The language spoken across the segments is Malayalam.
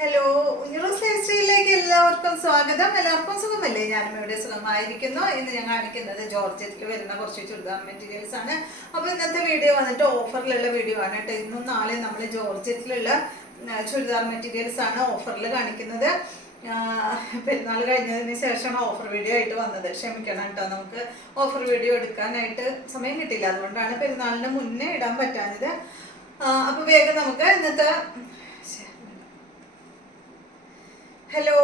ഹലോ, യൂറോസ് ലൈഫ് സ്റ്റൈലിലേക്ക് എല്ലാവർക്കും സ്വാഗതം. എല്ലാവർക്കും സുഖമല്ലേ? ഞാനും ഇവിടെ സുഖമായിരിക്കുന്നു. ഇന്ന് ഞാൻ കാണിക്കുന്നത് ജോർജറ്റിൽ വരുന്ന കുറച്ച് ചുരിദാർ മെറ്റീരിയൽസ് ആണ്. അപ്പോൾ ഇന്നത്തെ വീഡിയോ വന്നിട്ട് ഓഫറിലുള്ള വീഡിയോ ആണ് കേട്ടോ. ഇന്നും നാളെയും നമ്മൾ ജോർജറ്റിലുള്ള ചുരിദാർ മെറ്റീരിയൽസ് ആണ് ഓഫറിൽ കാണിക്കുന്നത്. പെരുന്നാൾ കഴിഞ്ഞതിന് ശേഷമാണ് ഓഫർ വീഡിയോ ആയിട്ട് വന്നത്. ക്ഷമിക്കണം കേട്ടോ, നമുക്ക് ഓഫർ വീഡിയോ എടുക്കാനായിട്ട് സമയം കിട്ടില്ല. അതുകൊണ്ടാണ് പെരുന്നാളിന് മുന്നേ ഇടാൻ പറ്റാഞ്ഞത്. അപ്പോൾ വേഗം നമുക്ക് ഇന്നത്തെ ഹലോ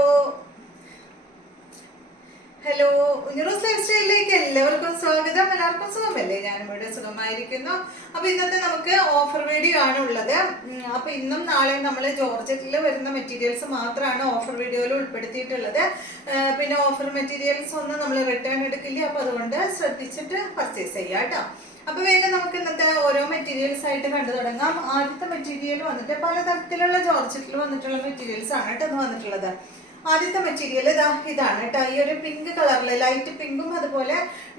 ഹലോ യൂറോസ് ലൈഫ് സ്റ്റൈലിലേക്ക് എല്ലാവർക്കും സ്വാഗതം. എല്ലാവർക്കും സുഖമല്ലേ? ഞാനും ഇവിടെ സുഖമായിരിക്കുന്നു. അപ്പൊ ഇന്നത്തെ നമുക്ക് ഓഫർ വീഡിയോ ആണ് ഉള്ളത്. അപ്പൊ ഇന്നും നാളെയും നമ്മൾ ജോർജറ്റിൽ വരുന്ന മെറ്റീരിയൽസ് മാത്രമാണ് ഓഫർ വീഡിയോയിൽ ഉൾപ്പെടുത്തിയിട്ടുള്ളത്. പിന്നെ ഓഫർ മെറ്റീരിയൽസ് ഒന്നും നമ്മൾ റിട്ടേൺ എടുക്കില്ല. അപ്പൊ അതുകൊണ്ട് ശ്രദ്ധിച്ചിട്ട് പർച്ചേസ് ചെയ്യാം കേട്ടോ. അപ്പൊ വേഗം നമുക്ക് ഇന്നത്തെ ഓരോ മെറ്റീരിയൽസ് ആയിട്ട് കണ്ടു തുടങ്ങാം. ആദ്യത്തെ മെറ്റീരിയൽ വന്നിട്ട് പലതരത്തിലുള്ള ജോർജറ്റിൽ വന്നിട്ടുള്ള മെറ്റീരിയൽസ് ആണ് കേട്ടോ വന്നിട്ടുള്ളത്. ആദ്യത്തെ മെറ്റീരിയൽ ഇതാണ് കേട്ടോ. ഈ ഒരു പിങ്ക് കളറില് ലൈറ്റ് പിങ്കും അതുപോലെ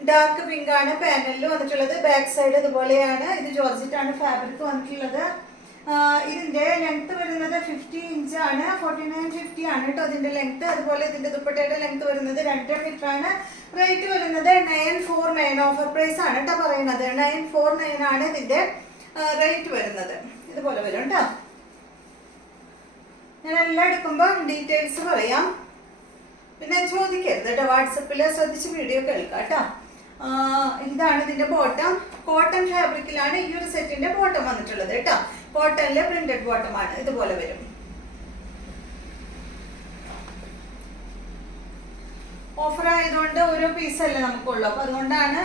ഡാർക്ക് പിങ്ക് ആണ് പാനലിൽ വന്നിട്ടുള്ളത്. ബാക്ക് സൈഡ് ഇതുപോലെയാണ്. ഇത് ജോർജറ്റ് ആണ് ഫാബ്രിക് വന്നിട്ടുള്ളത്. ഇതിന്റെ ലെങ്ത് വരുന്നത് 50 ഇഞ്ച് ആണ്. 4950 ആണ് കേട്ടോ ഇതിന്റെ ലെങ്ത്. അതുപോലെ ഇതിന്റെ ദുപ്പട്ടയുടെ ലെങ്ത് വരുന്നത് 2 മീറ്റർ ആണ്. റേറ്റ് വരുന്നത് 949. ഓഫർ പ്രൈസ് ആണ് കേട്ടോ പറയുന്നത്. 949 ആണ് ഇതിന്റെ റേറ്റ് വരുന്നത്. ഇതുപോലെ വരും കേട്ടോ. ഞാൻ എല്ലാം എടുക്കുമ്പോൾ ഡീറ്റെയിൽസ് പറയാം. പിന്നെ ചോദിക്കരുത് കേട്ടോ. വാട്സപ്പിൽ ശ്രദ്ധിച്ച് വീഡിയോ കേൾക്കാം കേട്ടോ. ഇതാണ് ഇതിന്റെ ബോട്ടം. കോട്ടൺ ഫാബ്രിക്കിലാണ് ഈ ഒരു സെറ്റിന്റെ ബോട്ടം വന്നിട്ടുള്ളത് കേട്ടോ. കോട്ടണിലെ പ്രിന്റഡ് ബോട്ടം ആണ്. ഇതുപോലെ വരും. ഓഫർ ആയതുകൊണ്ട് ഓരോ പീസല്ലേ നമുക്കുള്ളൂ. അപ്പൊ അതുകൊണ്ടാണ്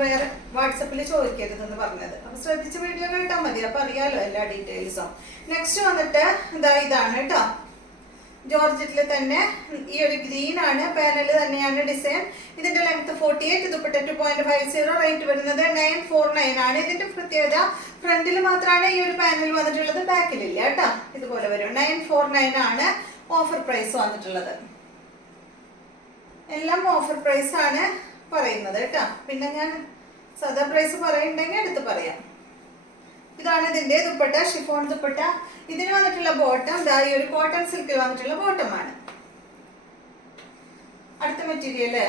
വേറെ വാട്സപ്പിൽ ചോദിക്കരുതെന്ന് പറഞ്ഞത്. അപ്പൊ ശ്രദ്ധിച്ച് വീഡിയോ കേട്ടാൽ മതി. അപ്പൊ അറിയാലോ എല്ലാ ഡീറ്റെയിൽസും. നെക്സ്റ്റ് വന്നിട്ട് ഇതാണ് കേട്ടോ. ജോർജറ്റിൽ തന്നെ ഈ ഒരു ഗ്രീൻ ആണ്. പാനൽ തന്നെയാണ് ഡിസൈൻ. ഇതിന്റെ ലെങ്ത് 48. ദുപ്പട്ട 2.50. റേറ്റ് വരുന്നത് 949 ആണ്. ഇതിന്റെ പ്രത്യേകത ഫ്രണ്ടിൽ മാത്രമാണ് ഈ ഒരു പാനൽ വന്നിട്ടുള്ളത്. ബാക്കിലില്ല കേട്ടോ. ഇതുപോലെ വരും. 949 ആണ് ഓഫർ പ്രൈസ് വന്നിട്ടുള്ളത്. എല്ലാം ഓഫർ പ്രൈസ് ആണ് പറയുന്നത് കേട്ടോ. പിന്നെ ഞാൻ സാധാ പ്രൈസ് പറയുന്നുണ്ടെങ്കിൽ എടുത്ത് പറയാം. ഇതാണ് ഇതിന്റെ ദുപ്പട്ട. ഷിഫോൺ ദുപ്പട്ട. ഇതിന് വന്നിട്ടുള്ള ബോട്ടം ഈ ഒരു കോട്ടൺ സിൽക്കിൽ വന്നിട്ടുള്ള ബോട്ടമാണ്. അടുത്ത മെറ്റീരിയല്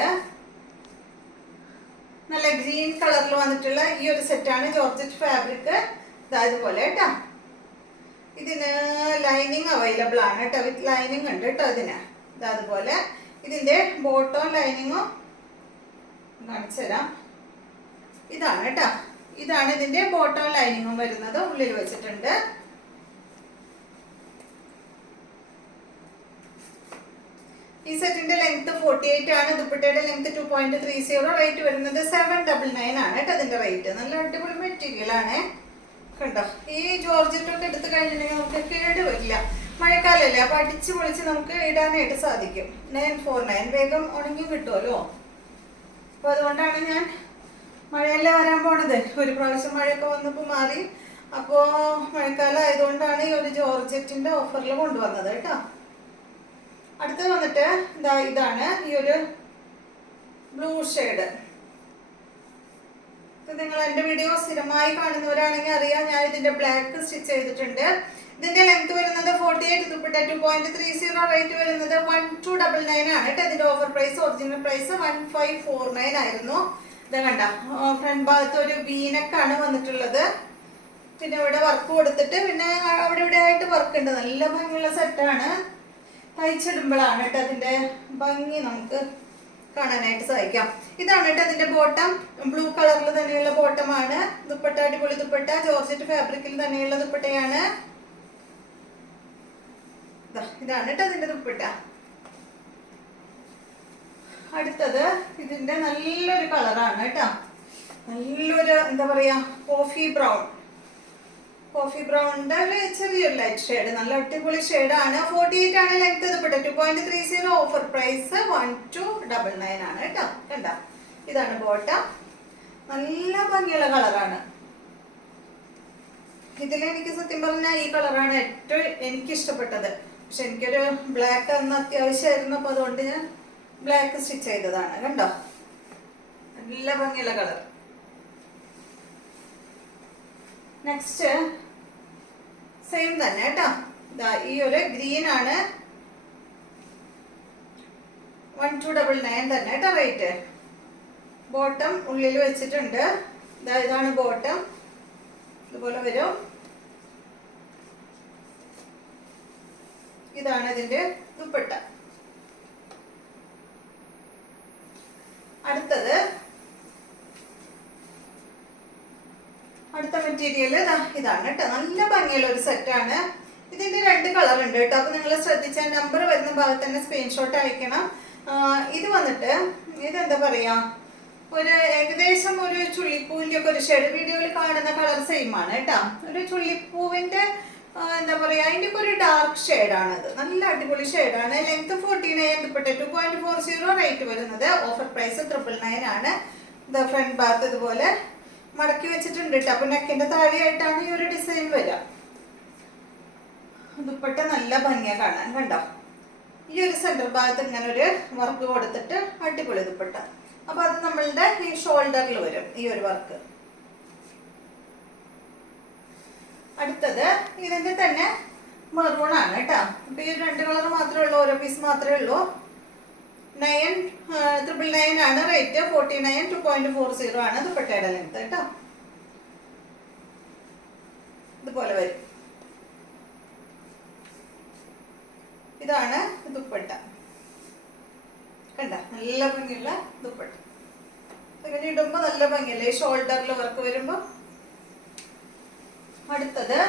നല്ല ഗ്രീൻ കളറിൽ വന്നിട്ടുള്ള ഈ ഒരു സെറ്റാണ്. ജോർജറ്റ് ഫാബ്രിക് ഇതുപോലെ കേട്ടോ. ഇതിന് ലൈനിങ് അവൈലബിൾ ആണ് കേട്ടോ. വിത്ത് ലൈനിങ് ഉണ്ട് കേട്ടോ ഇതിന്. അതുപോലെ ഇതിന്റെ ബോട്ടം ലൈനിങ്ങും കാണിച്ചു തരാം. ഇതാണ് കേട്ടോ. ഇതാണ് ഇതിന്റെ ബോട്ടം ലൈനിങ്ങും വരുന്നത്. ഉള്ളിൽ വെച്ചിട്ടുണ്ട്. ഈ സെറ്റിന്റെ ലെങ്ത് 48 ആണ്. ദുപ്പട്ടയുടെ ലെങ്ത് 2.30. റേറ്റ് വരുന്നത് 799 ആണ് കേട്ടോ അതിന്റെ റേറ്റ്. നല്ല അടിപൊളി മെറ്റീരിയൽ ആണ് കണ്ടോ. ഈ ജോർജറ്റ് ഒക്കെ എടുത്തു കഴിഞ്ഞിട്ടുണ്ടെങ്കിൽ നമുക്ക് കേട് വരില്ല. മഴക്കാലല്ലേ, അപ്പൊ അടിച്ചു പൊളിച്ച് നമുക്ക് ഇടാനായിട്ട് സാധിക്കും. 949 വേഗം ഉണങ്ങി കിട്ടുമല്ലോ. അപ്പൊ അതുകൊണ്ടാണ് ഞാൻ മഴയല്ലേ വരാൻ പോണത്. ഒരു പ്രാവശ്യം മഴയൊക്കെ വന്നപ്പോൾ മാറി. അപ്പോ മഴക്കാലം ആയതുകൊണ്ടാണ് ഈ ഒരു ജോർജറ്റിന്റെ ഓഫറിൽ കൊണ്ടുവന്നത് കേട്ടോ. അടുത്ത് വന്നിട്ട് ഇതാണ് ഈ ഒരു ബ്ലൂ ഷെയ്ഡ്. നിങ്ങൾ എന്റെ വീഡിയോ സ്ഥിരമായി കാണുന്നവരാണെങ്കിൽ അറിയാം, ഞാൻ ഇതിന്റെ ബ്ലാക്ക് സ്റ്റിച്ച് ചെയ്തിട്ടുണ്ട്. ഇതിന്റെ ലെങ്ത് വരുന്നത് 48. ദുപ്പട്ട 2.30. റേറ്റ് വരുന്നത് 1299 ആണ് കേട്ടോ. ഇതിന്റെ ഓഫർ പ്രൈസ് ഒറിജിനൽ പ്രൈസ് 1549 ആയിരുന്നു. ഇത് കണ്ട ഫ്രണ്ട് ഭാഗത്ത് ഒരു വീനക്കാണ് വന്നിട്ടുള്ളത്. പിന്നെ ഇവിടെ വർക്ക് കൊടുത്തിട്ട് പിന്നെ അവിടെ ഇവിടെ ആയിട്ട് വർക്ക് ഉണ്ട്. നല്ല ഭംഗിയുള്ള സെറ്റാണ്. തയ്ച്ചിടുമ്പോഴാണ് കേട്ടോ അതിന്റെ ഭംഗി നമുക്ക് കാണാനായിട്ട് സാധിക്കാം. ഇതാണ് കേട്ടോ അതിന്റെ ബോട്ടം. ബ്ലൂ കളറിൽ തന്നെയുള്ള ബോട്ടമാണ്. ദുപ്പട്ട അടിപൊളി ദുപ്പട്ട. ജോർജറ്റ് ഫാബ്രിക്കിൽ തന്നെയുള്ള ദുപ്പട്ടയാണ്. ഇതാണ് കേട്ടോ അതിന്റെ ദുപ്പട്ട. അടുത്തത് ഇതിന്റെ നല്ലൊരു കളറാണ് കേട്ടോ. നല്ലൊരു എന്താ പറയാ കോഫി ബ്രൗൺ. കോഫി ബ്രൗണിന്റെ ഒരു ചെറിയൊരു ലൈറ്റ് ഷെയ്ഡ്. നല്ല അടിപൊളി ഷെയ്ഡാണ്. 48 ആണ് ലെങ്ത്. ദുപ്പട്ട 2.30. ഓഫർ പ്രൈസ് 1299 ആണ് കേട്ടോ. കണ്ട ഇതാണ് ബോട്ടം. നല്ല ഭംഗിയുള്ള കളറാണ്. ഇതിലെനിക്ക് സത്യം പറഞ്ഞാൽ ഈ കളറാണ് ഏറ്റവും എനിക്ക് ഇഷ്ടപ്പെട്ടത്. പക്ഷെ എനിക്കൊരു ബ്ലാക്ക് അന്ന് അത്യാവശ്യമായിരുന്നു. അപ്പൊ അതുകൊണ്ട് ഞാൻ ബ്ലാക്ക് സ്റ്റിച്ച് ചെയ്തതാണ്. കണ്ടോ നല്ല ഭംഗിയുള്ള കളർ. നെക്സ്റ്റ് സെയിം തന്നെ കേട്ടോ. ഈ ഒരു ഗ്രീൻ ആണ് 1299 തന്നെ കേട്ടോ റേറ്റ്. ബോട്ടം ഉള്ളിൽ വെച്ചിട്ടുണ്ട്. ഇതാണ് ബോട്ടം, ഇതുപോലെ വരും. ഇതാണ് ഇതിന്റെ ദുപ്പട്ട. അടുത്ത മെറ്റീരിയൽ ഇതാണ് കേട്ടോ. നല്ല ഭംഗിയുള്ള ഒരു സെറ്റാണ്. ഇതിന്റെ 2 കളർ ഉണ്ട് കേട്ടോ. അപ്പൊ നിങ്ങൾ ശ്രദ്ധിച്ചാൽ നമ്പർ വരുന്ന ഭാഗത്ത് തന്നെ സ്ക്രീൻഷോട്ട് അയക്കണം. ഇത് വന്നിട്ട് ഇതെന്താ പറയാ, ഒരു ഏകദേശം ഒരു ചുള്ളിപ്പൂവിന്റെ ഒക്കെ ഒരു ഷെയ്ഡ് വീഡിയോയിൽ കാണുന്ന കളർ സെയിം ആണ് കേട്ടോ. ഒരു ചുള്ളിപ്പൂവിന്റെ എന്താ പറയാ, അതിന്റെ ഒക്കെ ഒരു ഡാർക്ക് ഷെയ്ഡാണത്. നല്ല അടിപൊളി ഷെയ്ഡാണ്. ലെങ്ത് 49, ദുപ്പട്ട 2.40, റേറ്റ് വരുന്നത് ഓഫർ പ്രൈസ് 999 ആണ്. ഫ്രണ്ട് ഭാഗത്ത് ഇതുപോലെ മടക്കി വെച്ചിട്ടുണ്ട് കേട്ടോ. അപ്പൊ നെക്കിന്റെ താഴെയായിട്ടാണ് ഈ ഒരു ഡിസൈൻ വരിക. ദുപ്പട്ട നല്ല ഭംഗിയാ കാണാൻ, കണ്ടോ. ഈ ഒരു സെന്റർ ഭാഗത്ത് ഇങ്ങനെ ഒരു വർക്ക് കൊടുത്തിട്ട് അടിപൊളി ദുപ്പട്ട. അപ്പൊ അത് നമ്മളുടെ ഈ ഷോൾഡറിൽ വരും ഈ ഒരു വർക്ക്. അടുത്തത് ഇതിന്റെ തന്നെ മെറൂൺ ആണ് കേട്ടോ. അപ്പൊ ഈ 2 കളർ മാത്രമേ ഉള്ളൂ, ഓരോ പീസ് മാത്രമേ ഉള്ളൂ. 999 ആണ് റേറ്റ്. 49 2.40 ആണ് ദുപ്പട്ടയുടെ ലെങ്ത് കേട്ടോ. ഇതുപോലെ വരും. ഇതാണ് ദുപ്പട്ട, കണ്ട നല്ല ഭംഗിയുള്ള ദുപ്പട്ട. ഇങ്ങനെ ഇടുമ്പോ നല്ല ഭംഗിയല്ലേ ഷോൾഡറിൽ വർക്ക് വരുമ്പോ. അടുത്തത്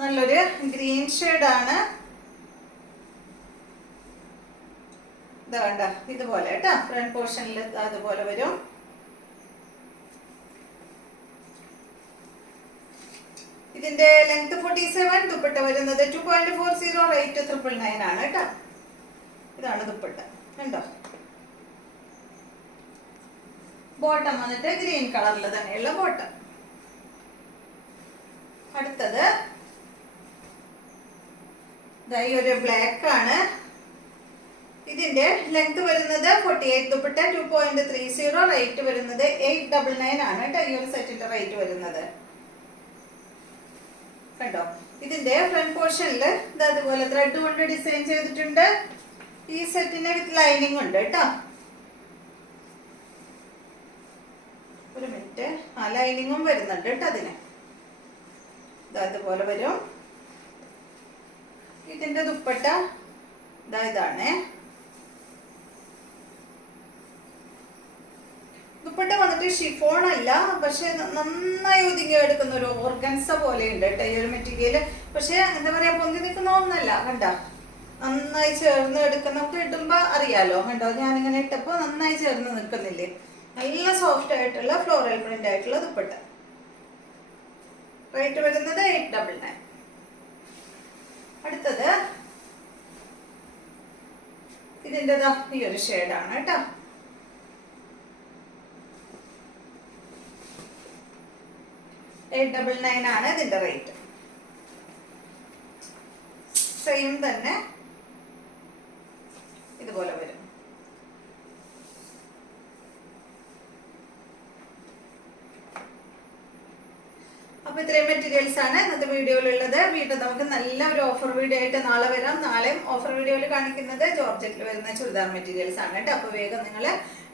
നല്ലൊരു ഗ്രീൻ ഷെയ്ഡാണ്. ഇതാണ്ട ഇതുപോലെ കേട്ടോ. ഫ്രണ്ട് പോർഷനിൽ അതുപോലെ വരും. ഇതിന്റെ ലെങ്ത് 47, ദുപ്പട്ട വരുന്നത് 2.40, റേറ്റ് 999 ആണ് കേട്ടോ. ഇതാണ് ദുപ്പട്ട, കണ്ടോ. ബോട്ടം വന്നിട്ട് ഗ്രീൻ കളറിൽ തന്നെയുള്ള ബോട്ടം. അടുത്തത് ഈ ഒരു ബ്ലാക്ക് ആണ്. ഇതിന്റെ ലെങ്ത് വരുന്നത് 48, ദുപ്പട്ട 2.30, റേറ്റ് വരുന്നത് 899 ആണ് കേട്ടോ. ഈ ഒരു സെറ്റിന്റെ റേറ്റ് വരുന്നത് കണ്ടോ. ഇതിന്റെ ഫ്രണ്ട് പോർഷനിൽ അതുപോലെ ത്രെഡ് കൊണ്ട് ഡിസൈൻ ചെയ്തിട്ടുണ്ട്. ഈ സെറ്റിന് വിത്ത് ലൈനിങ് ഉണ്ട് കേട്ടോ. ഒരു മിനിറ്റ്, ലൈനിങ്ങും വരുന്നുണ്ട് കേട്ടോ അതിന്. അതുപോലെ വരും. ഇതിന്റെ ദുപ്പട്ട ഇതാണ്. ദുപ്പട്ട വന്നിട്ട് ഷിഫോൺ അല്ല, പക്ഷെ നന്നായി ഒതുങ്ങി എടുക്കുന്ന ഒരു ഓർഗൻസ പോലെ ഉണ്ട് കേട്ടോ ഈ ഒരു മെറ്റീരിയൽ. പക്ഷെ എന്താ പറയാ, പൊന്തി നിൽക്കുന്ന ഒന്നല്ല, കണ്ട നന്നായി ചേർന്ന് എടുക്കുന്ന. നമുക്ക് ഇടുമ്പോ അറിയാലോ, കണ്ടോ ഞാനിങ്ങനെ ഇട്ടപ്പോ നന്നായി ചേർന്ന് നിൽക്കുന്നില്ലേ. നല്ല സോഫ്റ്റ് ആയിട്ടുള്ള ഫ്ലോറൽ പ്രിന്റ് ആയിട്ടുള്ള ദുപ്പട്ട. റേറ്റ് വരുന്നത് 899. അടുത്തത് ഇതിൻ്റെതാ ഈ ഒരു ഷെയ്ഡാണ് കേട്ടോ. $899 ആണ് ഇതിന്റെ റേറ്റ്. സെയിം തന്നെ ഇതുപോലെ വരും. അപ്പൊ ഇത്രയും മെറ്റീരിയൽസ് ആണ് ഇന്നത്തെ വീഡിയോയിലുള്ളത്. വീണ്ടും നമുക്ക് നല്ല ഒരു ഓഫർ വീഡിയോ ആയിട്ട് നാളെ വരാം. നാളെയും ഓഫർ വീഡിയോയിൽ കാണിക്കുന്നത് ജോർജറ്റിൽ വരുന്ന ചുരിദാർ മെറ്റീരിയൽസ് ആണ് കേട്ടോ. അപ്പൊ വേഗം നിങ്ങൾ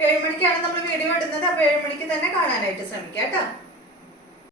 7 മണിക്കാണ് നമ്മൾ വീഡിയോ ഇടുന്നത്. അപ്പൊ 7 മണിക്ക് തന്നെ കാണാനായിട്ട് ശ്രമിക്കാം കേട്ടോ.